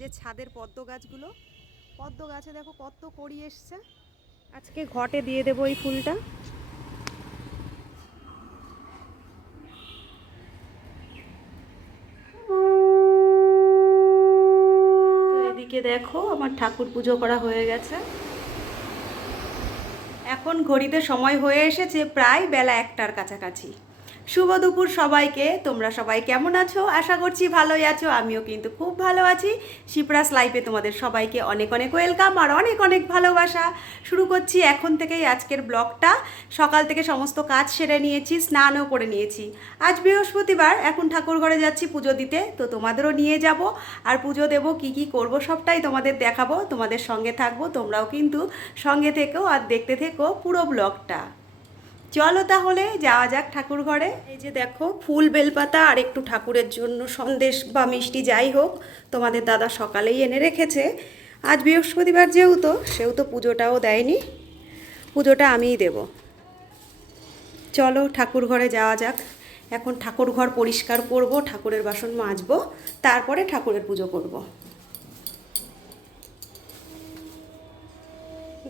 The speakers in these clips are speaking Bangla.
যে ছাদের পদ্ম গাছগুলো, পদ্ম গাছে দেখো কত কড়ি এসছে। আজকে ঘটে দিয়ে দেবো এই ফুলটা। তো এদিকে দেখো আমার ঠাকুর পুজো করা হয়ে গেছে। এখন ঘড়িতে সময় হয়ে এসেছে প্রায় বেলা 1টার কাছাকাছি। শুভ দুপুর সবাইকে। তোমরা সবাই কেমন আছো? আশা করছি ভালোই আছো। আমিও কিন্তু খুব ভালো আছি। শিপ্রাস লাইফে তোমাদের সবাইকে অনেক অনেক ওয়েলকাম আর অনেক অনেক ভালোবাসা। শুরু করছি এখন থেকেই আজকের ব্লগটা। সকাল থেকে সমস্ত কাজ সেরে নিয়েছি, স্নানও করে নিয়েছি। আজ বৃহস্পতিবার, এখন ঠাকুর ঘরে যাচ্ছি পুজো দিতে। তো তোমাদেরও নিয়ে যাব আর পুজো দেবো, কি কি করব সবটাই তোমাদের দেখাবো, তোমাদের সঙ্গে থাকবো। তোমরাও কিন্তু সঙ্গে থেকো আর দেখতে থেকো পুরো ব্লগটা। চলো তাহলে যাওয়া যাক ঠাকুর ঘরে। এই যে দেখো ফুল, বেলপাতা আর একটু ঠাকুরের জন্য সন্দেশ বা মিষ্টি যাই হোক তোমাদের দাদা সকালেই এনে রেখেছে। আজ বৃহস্পতিবার সেহেতু পুজোটাও দেয়নি, পুজোটা আমিই দেব। চলো ঠাকুর ঘরে যাওয়া যাক। এখন ঠাকুর ঘর পরিষ্কার করব, ঠাকুরের বাসন মাজবো, তারপরে ঠাকুরের পুজো করব।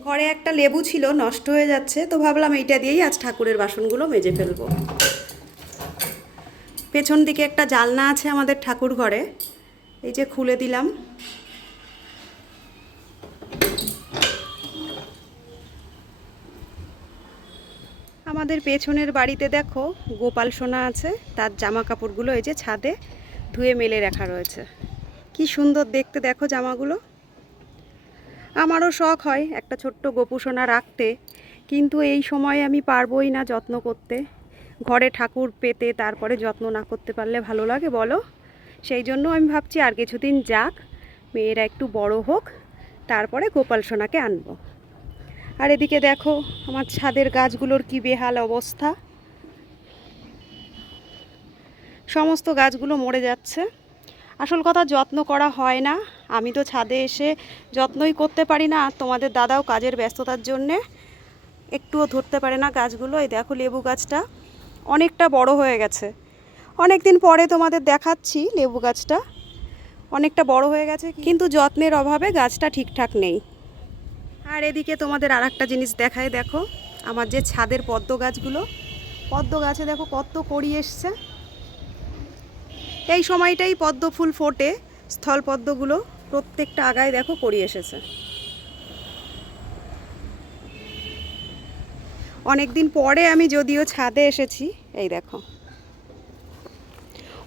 ঘরে একটা লেবু ছিল, নষ্ট হয়ে যাচ্ছে, তো ভাবলাম এইটা দিয়েই আজ ঠাকুরের বাসনগুলো মেজে ফেলবো। পেছন দিকে একটা জানলা আছে আমাদের ঠাকুর ঘরে, এই যে খুলে দিলাম। আমাদের পেছনের বাড়িতে দেখো গোপাল সোনা আছে, তার জামা কাপড়গুলো এই যে ছাদে ধুয়ে মেলে রাখা রয়েছে। কি সুন্দর দেখতে দেখো জামাগুলো। আমারও শখ হয় একটা ছোট্ট গোপু সোনা রাখতে, কিন্তু এই সময় আমি পারবোই না যত্ন করতে। ঘরে ঠাকুর পেতে তারপরে যত্ন না করতে পারলে ভালো লাগে বলো? সেই জন্য আমি ভাবছি আর কিছুদিন যাক, মেয়েরা একটু বড় হোক, তারপরে গোপাল সোনাকে আনবো। আর এদিকে দেখো আমার ছাদের গাছগুলোর কি বেহাল অবস্থা, সমস্ত গাছগুলো মরে যাচ্ছে। আসল কথা যত্ন করা হয় না, আমি তো ছাদে এসে যত্নই করতে পারি না, আর তোমাদের দাদাও কাজের ব্যস্ততার জন্যে একটুও ধরতে পারে না গাছগুলো। এই দেখো লেবু গাছটা অনেকটা বড় হয়ে গেছে, অনেক দিন পরে তোমাদের দেখাচ্ছি। লেবু গাছটা অনেকটা বড় হয়ে গেছে, কিন্তু যত্নের অভাবে গাছটা ঠিকঠাক নেই। আর এদিকে তোমাদের আর একটা জিনিস দেখায়, দেখো আমার যে ছাদের পদ্ম গাছগুলো, পদ্ম গাছে দেখো কত কড়ি এসছে। এই সময়টাই পদ্ম ফুল ফোটে, স্থল পদ্মগুলো প্রত্যেকটা আগায় দেখো কড়ি এসেছে। অনেক দিন পরে আমি যদিও ছাদে এসেছি। এই দেখো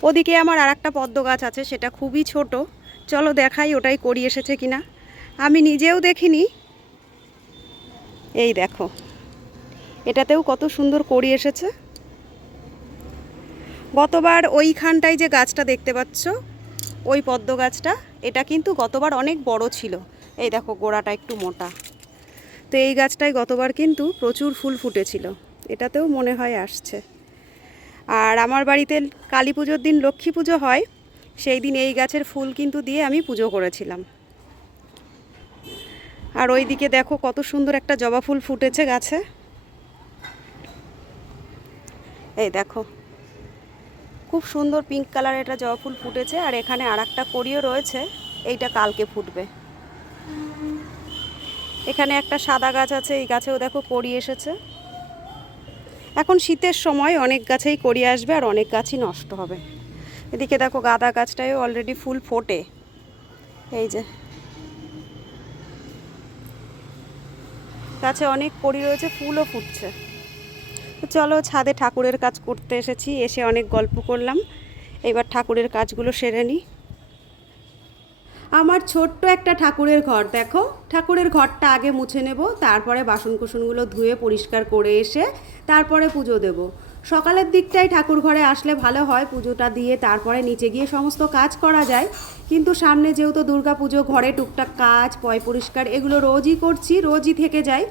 ওদিকে আমার আর একটা পদ্ম গাছ আছে, সেটা খুবই ছোট। চলো দেখাই ওটাই কড়ি এসেছে কিনা, আমি নিজেও দেখিনি। এই দেখো এটাতেও কত সুন্দর কড়ি এসেছে। গতবার ওইখানটায় যে গাছটা দেখতে পাচ্ছ, ওই পদ্ম গাছটা, এটা কিন্তু গতবার অনেক বড় ছিল। এই দেখো গোড়াটা একটু মোটা। তো এই গাছটায় গতবার কিন্তু প্রচুর ফুল ফুটেছিল, এটাতেও মনে হয় আসছে। আর আমার বাড়িতে কালী পুজোর দিন লক্ষ্মী পুজো হয়, সেই দিন এই গাছের ফুল কিন্তু দিয়ে আমি পুজো করেছিলাম। আর ওই দিকে দেখো কত সুন্দর একটা জবা ফুল ফুটেছে গাছে। এই দেখো খুব সুন্দর পিঙ্ক কালার এটা জবা ফুল ফুটেছে। আর এখানে আর একটা কড়িও রয়েছে, এইটা কালকে ফুটবে। এখানে একটা সাদা গাছ আছে, এই গাছেও দেখো কড়ি এসেছে। এখন শীতের সময় অনেক গাছেই কড়ি আসবে আর অনেক গাছই নষ্ট হবে। এদিকে দেখো গাঁদা গাছটায়ও অলরেডি ফুল ফোটে, এই যে গাছে অনেক কড়ি রয়েছে, ফুলও ফুটছে। তো চলো ছাদে ঠাকুরের কাজ করতে এসেছি, এসে অনেক গল্প করলাম, এবার ঠাকুরের কাজগুলো সেরে নিই। আমার ছোট্ট একটা ঠাকুরের ঘর দেখো, ঠাকুরের ঘরটা আগে মুছে নেব, তারপরে বাসন কুসনগুলো ধুয়ে পরিষ্কার করে এসে তারপরে পুজো দেব। সকালের দিকটাই ঠাকুর ঘরে আসলে ভালো হয়, পুজোটা দিয়ে তারপরে নিচে গিয়ে সমস্ত কাজ করা যায়। কিন্তু সামনে যেহেতু দুর্গা পুজো, ঘরে টুকটাক কাজ, পয় পরিষ্কার এগুলো রোজই করছি, রোজই থেকে যায়।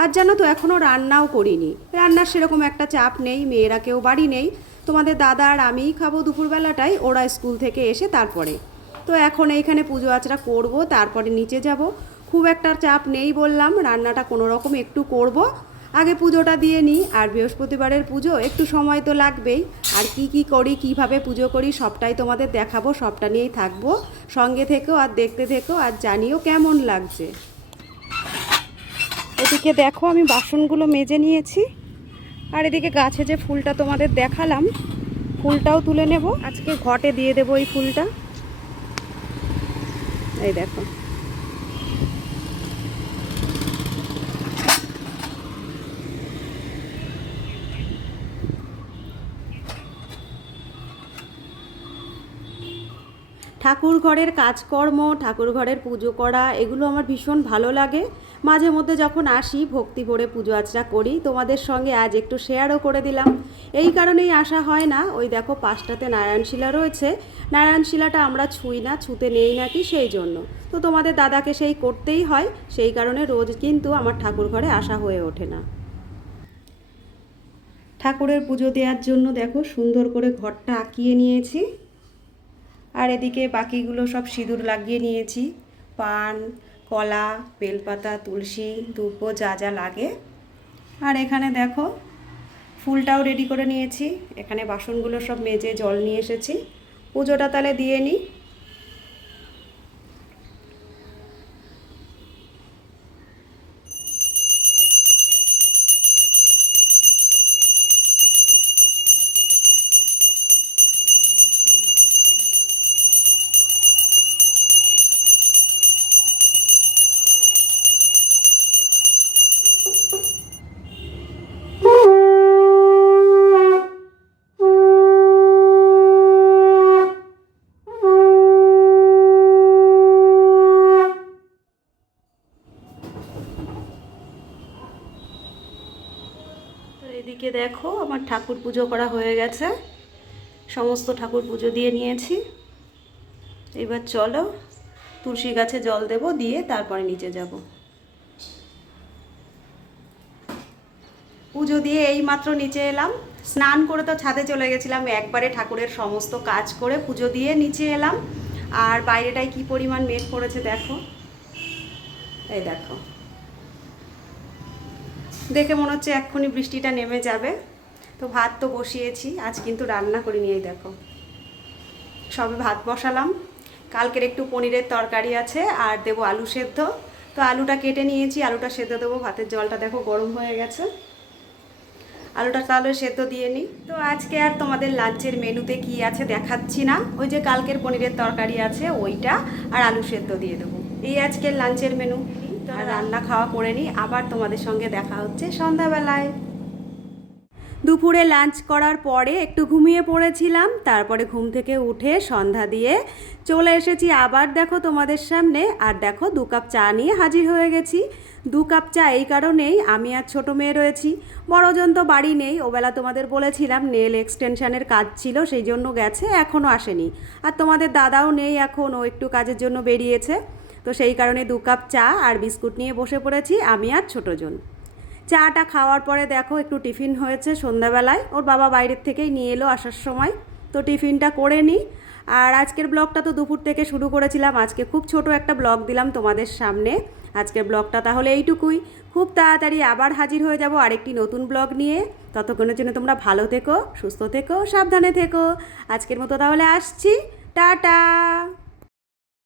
আর জানো তো এখনও রান্নাও করিনি, রান্নার সেরকম একটা চাপ নেই, মেয়েরা কেউ বাড়ি নেই, তোমাদের দাদা আর আমিই খাবো দুপুরবেলাটাই, ওরা স্কুল থেকে এসে তারপরে। তো এখন এইখানে পুজো আচরা করব, তারপরে নিচে যাব। খুব একটা চাপ নেই বললাম, রান্নাটা কোনো রকম একটু করব, আগে পুজোটা দিয়ে নিই, আর বৃহস্পতিবারের পুজো একটু সময় তো লাগবেই। আর কি কি করি, কিভাবে পুজো করি সবটাই তোমাদের দেখাবো, সবটা নিয়েই থাকবো। সঙ্গে থেকো আর দেখতে থেকো আর জানিও কেমন লাগছে। এদিকে দেখো আমি বাসনগুলো মেজে নিয়েছি, আর এদিকে গাছে যে ফুলটা তোমাদের দেখালাম ফুলটাও তুলে নেব। আজকে ঘটে দিয়ে দেবো এই ফুলটা। এই দেখো, ঠাকুর ঘরের কাজকর্ম, ঠাকুর ঘরের পুজো করা এগুলো আমার ভীষণ ভালো লাগে। মাঝে মধ্যে যখন আসি ভক্তি ভরে পুজো আর্চনা করি, তোমাদের সঙ্গে আজ একটু শেয়ারও করে দিলাম। এই কারণেই আসা হয় না। ওই দেখো পাশটাতে নারায়ণশিলা রয়েছে, নারায়ণশিলাটা আমরা ছুঁই না, ছুঁতে নেই নাকি সেই জন্য। তো তোমাদের দাদাকে সেই করতেই হয়, সেই কারণে রোজ কিন্তু আমার ঠাকুর ঘরে আসা হয়ে ওঠে না। ঠাকুরের পুজো দেওয়ার জন্য দেখো সুন্দর করে ঘরটা আঁকিয়ে নিয়েছি, আর এদিকে বাকিগুলো সব সিঁদুর লাগিয়ে নিয়েছি। পান, কলা, বেলপাতা, তুলসী, ধূপ যা যা লাগে। আর এখানে দেখো ফুলটাও রেডি করে নিয়েছি। এখানে বাসনগুলো সব মেজে জল নিয়ে এসেছি। পুজোটা তাহলে দিয়ে নিই। এদিকে দেখো আমার ঠাকুর পুজো করা হয়ে গেছে, সমস্ত ঠাকুর পুজো দিয়ে নিয়েছি। এবার চলো তুলসী গাছে জল দেব, দিয়ে তারপরে নিচে যাব। পুজো দিয়ে এইমাত্র নিচে এলাম। স্নান করে তো ছাদে চলে গেছিলাম, একবারে ঠাকুরের সমস্ত কাজ করে পুজো দিয়ে নিচে এলাম। আর বাইরেটায় কি পরিমাণ মেঘ পড়েছে দেখো, এই দেখো, দেখে মনে হচ্ছে এক্ষুনি বৃষ্টিটা নেমে যাবে। তো ভাত তো বসিয়েছি, আজ কিন্তু রান্না করিনি। এই দেখো সবে ভাত বসালাম। কালকের একটু পনিরের তরকারি আছে, আর দেবো আলু সেদ্ধ। তো আলুটা কেটে নিয়েছি, আলুটা সেদ্ধ দেবো। ভাতের জলটা দেখো গরম হয়ে গেছে, আলুটা তাহলে সেদ্ধ দিয়ে নিই। তো আজকে আর তোমাদের লাঞ্চের মেনুতে কি আছে দেখাচ্ছি না, ওই যে কালকের পনিরের তরকারি আছে ওইটা, আর আলু সেদ্ধ দিয়ে দেবো। এই আজকের লাঞ্চের মেনু। আর রান্না খাওয়া করে নিই, আবার তোমাদের সঙ্গে দেখা হচ্ছে সন্ধ্যাবেলায়। দুপুরে লাঞ্চ করার পরে একটু ঘুমিয়ে পড়েছিলাম, তারপরে ঘুম থেকে উঠে সন্ধ্যা দিয়ে চলে এসেছি আবার দেখো তোমাদের সামনে। আর দেখো 2 কাপ চা নিয়ে হাজির হয়ে গেছি। 2 কাপ চা এই কারণেই, আমি আর ছোটো মেয়ে রয়েছি, বড়জন তো বাড়ি নেই। ওবেলা তোমাদের বলেছিলাম নেল এক্সটেনশানের কাজ ছিল, সেই জন্য গেছে, এখনও আসেনি। আর তোমাদের দাদাও নেই এখন, ও একটু কাজের জন্য বেরিয়েছে। তো সেই কারণে 2 কাপ চা আর বিস্কুট নিয়ে বসে পড়েছি আমি আর ছোটোজন। চাটা খাওয়ার পরে দেখো একটু টিফিন হয়েছে সন্ধ্যাবেলায়, ওর বাবা বাইরের থেকেই নিয়ে এলো আসার সময়। তো টিফিনটা করে নিই। আর আজকের ব্লগটা তো দুপুর থেকে শুরু করেছিলাম, আজকে খুব ছোট একটা ব্লগ দিলাম তোমাদের সামনে। আজকের ব্লগটা তাহলে এইটুকুই। খুব তাড়াতাড়ি আবার হাজির হয়ে যাব আরেকটি নতুন ব্লগ নিয়ে। ততক্ষণের জন্য তোমরা ভালো থেকো, সুস্থ থেকো, সাবধানে থেকো। আজকের মতো তাহলে আসছি, টাটা।